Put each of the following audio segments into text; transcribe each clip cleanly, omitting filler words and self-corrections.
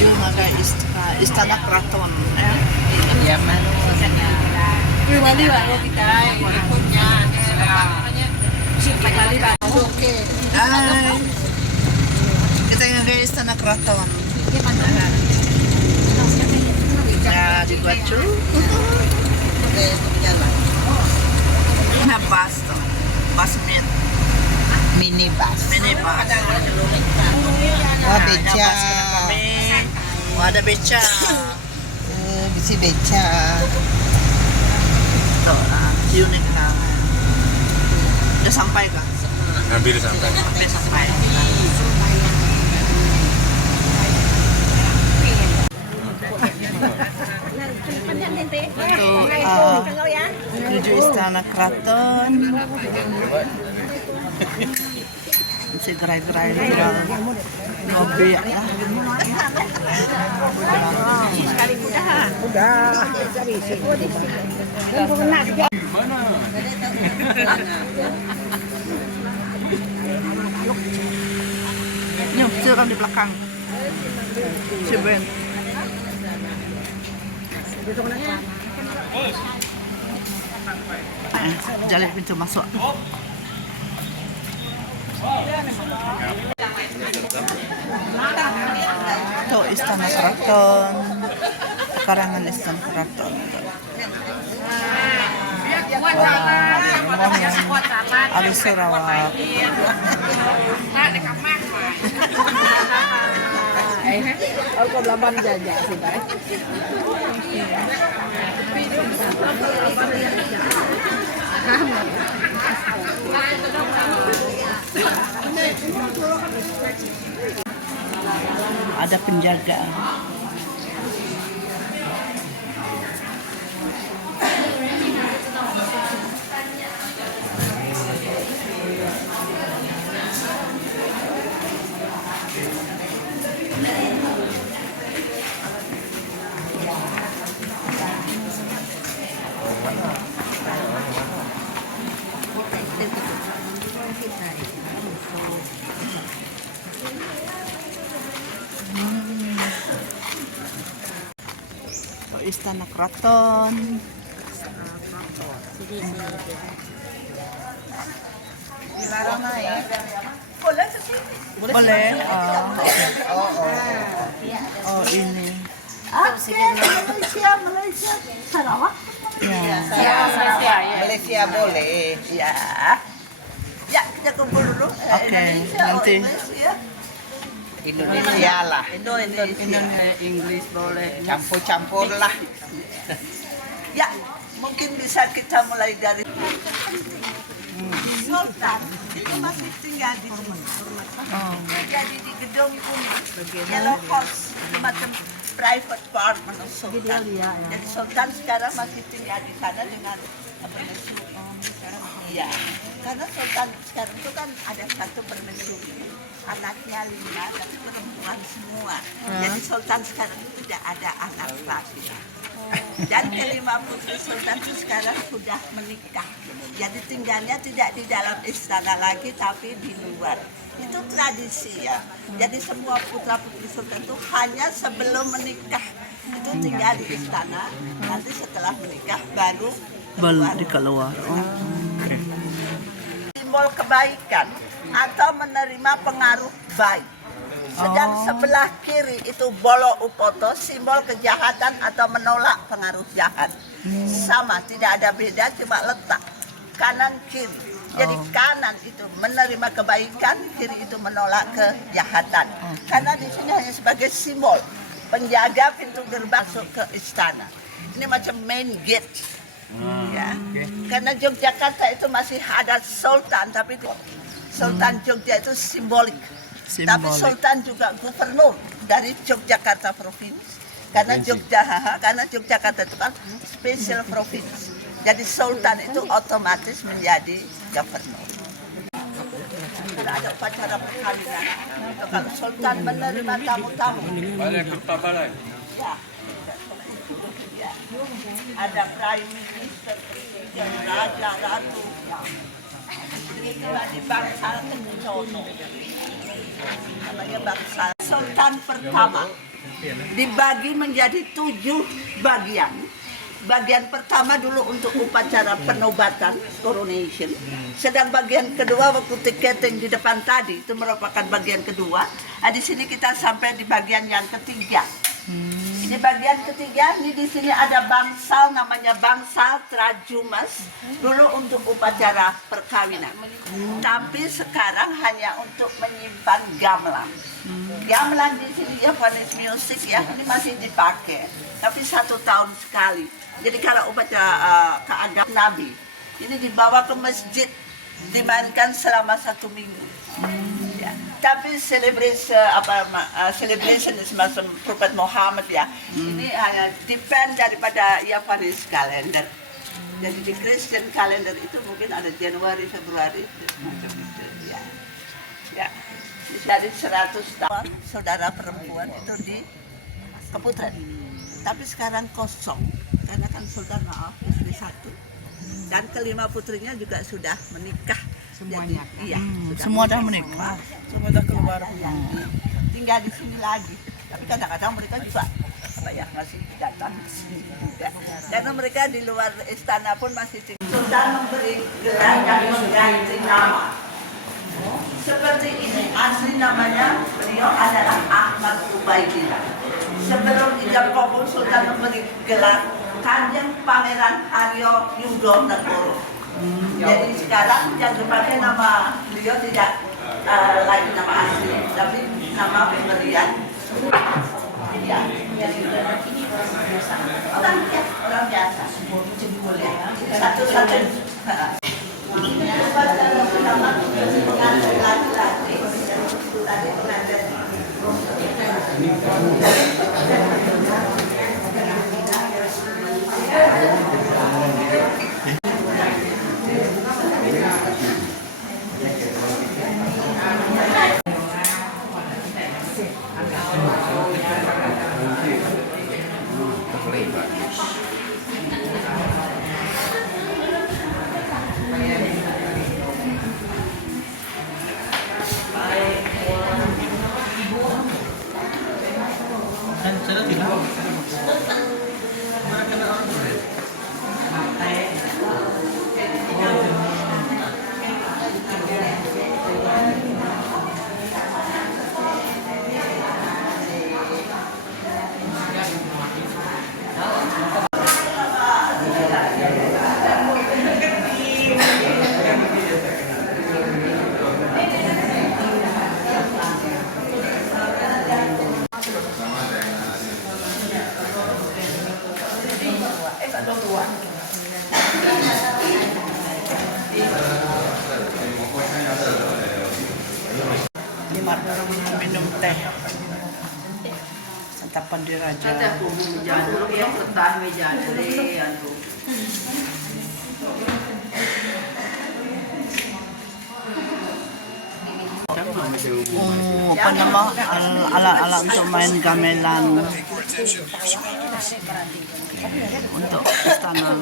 menuju Istana Keraton ya. Yaman. Pribadi baru kita punya pribadi baru. Oke. Hai. Kita yang ke Istana Keraton. Ya di Guacu. Nah bus tuh, bus Minibus. minibus. Wah, beca. Oh, ada beca. Bisi beca. Tuh, unik lah. Udah sampai kah? Hampir sampai. Hampir sampai. Untuk menuju Istana Keraton. Masih gerai-gerai mobil ya. Nyup, silakan di belakang. Cobain. Jalan pintu masuk. Tuh Istana Keraton, pekarangan Istana Keraton. Ada Sarawak. Aku belaban jajah sih, Bay. Ada penjaga. Istana Keraton. Dilarang naik. Boleh. Oh ini. Malaysia, Sarawak. Ya. Malaysia boleh. Ya. Ya, kita kumpul dulu. Oke, nanti. Indonesia lah. Indonesia, Inggris boleh. Campur-campur lah. Ya, mungkin bisa kita mulai dari Sultan itu masih tinggal di sini. Jadi di gedung kuning, Yellow House, semacam private part Sultan. Jadi Sultan sekarang masih tinggal di sana dengan permaisuri. Iya, karena Sultan sekarang itu kan ada satu permaisuri, anaknya 5 tapi perempuan semua. Jadi Sultan sekarang itu tidak ada anak laki. Dan kelima putri Sultan itu sekarang sudah menikah. Jadi tinggalnya tidak di dalam istana lagi, tapi di luar. Itu tradisi ya. Jadi semua putra putri Sultan itu hanya sebelum menikah itu tinggal di istana. Nanti setelah menikah baru keluar. Simbol kebaikan atau menerima pengaruh baik. Sedang sebelah kiri itu bolo upoto, simbol kejahatan atau menolak pengaruh jahat. Sama, tidak ada beda, cuma letak kanan kiri. Jadi kanan itu menerima kebaikan, kiri itu menolak kejahatan. Karena di sini hanya sebagai simbol penjaga pintu gerbang masuk ke istana. Ini macam main gate. Ya. Karena Yogyakarta itu masih ada Sultan, tapi Sultan Jogja itu simbolik. Tapi Sultan juga gubernur dari Yogyakarta provinsi. Karena Yogyakarta itu kan special provinsi. Jadi Sultan itu otomatis menjadi gubernur. Kalau ada upacara perkawinan, kalau Sultan menerima tamu-tamu. Ya. Ya. Ada prime minister, presiden, raja, ratu. Itulah di bangsa Kencana. Namanya bangsa Sultan pertama dibagi menjadi 7 bagian. Bagian pertama dulu untuk upacara penobatan, coronation. Sedang bagian kedua waktu ticketing di depan tadi itu merupakan bagian kedua. Nah, di sini kita sampai di bagian yang ketiga. Ini bagian ketiga. Ini di sini ada bangsal, namanya bangsal Trajumas. Dulu untuk upacara perkawinan. Tapi sekarang hanya untuk menyimpan gamelan. Gamelan di sini Japanese music ya, ini masih dipakai. Tapi 1 tahun sekali. Jadi kalau upacara keagamaan Nabi, ini dibawa ke masjid, dimainkan selama 1 minggu. Ya. Tapi celebration semacam Prophet Muhammad ya, ini hanya depend daripada Japanese calendar. Jadi di Christian calendar itu mungkin ada Januari, Februari, semacam itu. Ya. Ya. Dari 100 tahun saudara perempuan itu di Keputren. Tapi sekarang kosong karena kan Sultan maaf istri 1 dan kelima putrinya juga sudah menikah. Semuanya. Jadi, iya, Semua dah menikah. Semua dah keluar. Tinggal di sini lagi. Tapi kadang-kadang mereka juga masih datang ke sini juga. Karena mereka di luar istana pun masih tinggal. Sultan memberi gelar dan mengganti nama. Seperti ini asli namanya beliau adalah Ahmad Ubaidillah. Sebelum ijab kabul Sultan memberi gelar Kanjeng Pangeran Haryo Yudo Negoro. Jadi sekarang yang dipakai nama beliau tidak lagi nama asli, tapi nama pemberian. Ya, orang biasa. Satu-satu. Upacara pertama pengantin laki-laki tadi pengantin. Minum teh. Santapan di Raja. Apa nama alat-alat untuk main gamelan untuk istana.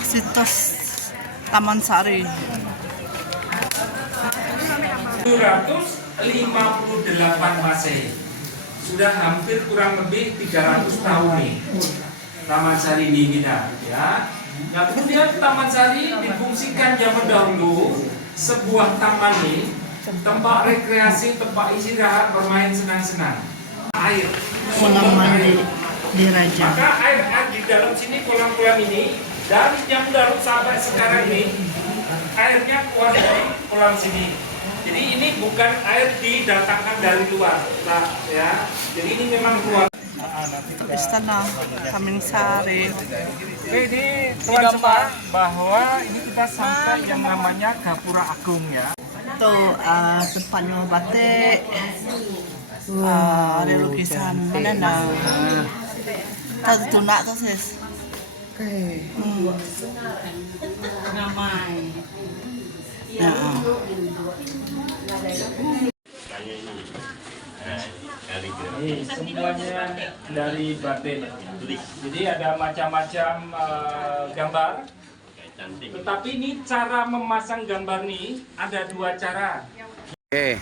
Situs Taman Sari. 258 Masehi. Sudah hampir kurang lebih 300 tahun nih Taman Sari dibina ya. Nah kemudian Taman Sari difungsikan zaman dahulu sebuah taman nih, tempat rekreasi, tempat istirahat, bermain senang-senang. Air. Kolam mandi di Raja. Maka air di dalam sini kolam-kolam ini dari zaman dahulu sampai sekarang nih airnya keluar dari kolam sini. Jadi ini bukan air didatangkan dari luar, nah, ya. Jadi ini memang keluar. Itu istana Taman Sari. Jadi tuan semua bahwa ini kita sampai yang namanya Gapura Agung ya. Itu tempatnya batik. Ada lukisan mana nah? Tahu tunak tuh sis. Ngamai. Ya. Ini semuanya dari batik. Jadi ada macam-macam gambar. Tetapi ini cara memasang gambar nih ada dua cara. Oke.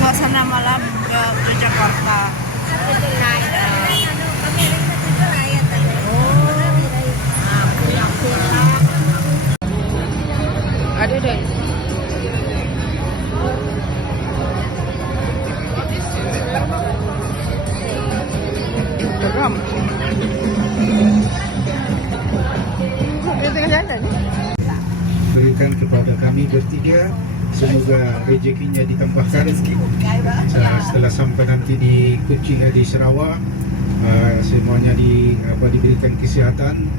Suasana malam ke Jakarta. Ada deh. Geram. Berikan kepada kami bertiga, semoga rezekinya ditambahkan. Setelah sampai nanti di Kuching di Sarawak, semuanya diberikan kesehatan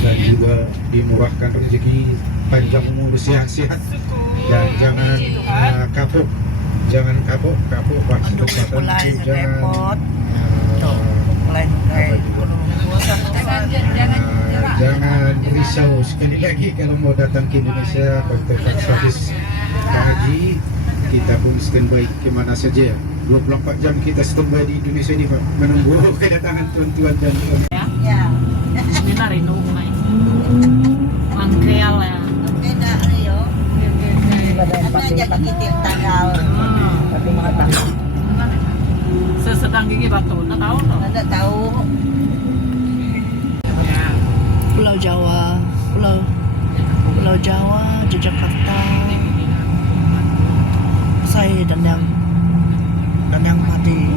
dan juga dimurahkan rezeki, panjang umur, sehat-sehat, dan jangan kapok, pas kesempatan Mulai hujan, repot. Mulai jangan risau sekali lagi kalau mau datang ke Indonesia. Terpaksa habis haji, kita pun standby kemana saja. 24 jam kita standby di Indonesia ini, Pak, menunggu kedatangan tuan-tuan dan tuan. Ya. Ini rindu mangkreal ya. Enak nih yo. Karena jadi titik tanggal. Sesedang gigi batu, tak tahu loh. Anda tahu. Pulau Jawa, Pulau Jawa, Yogyakarta. Saya dan yang mati.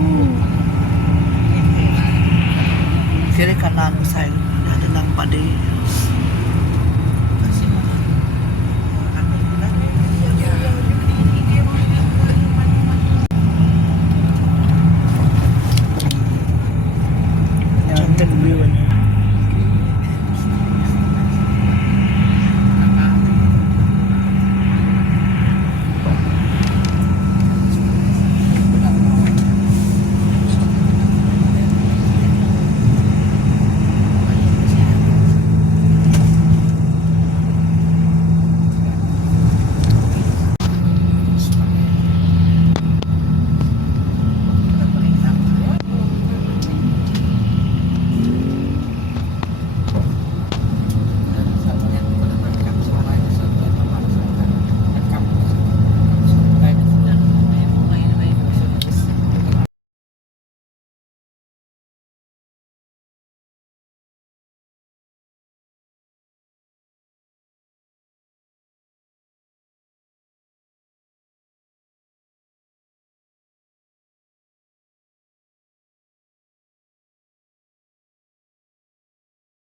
Kiri kanan saya dan yang padi.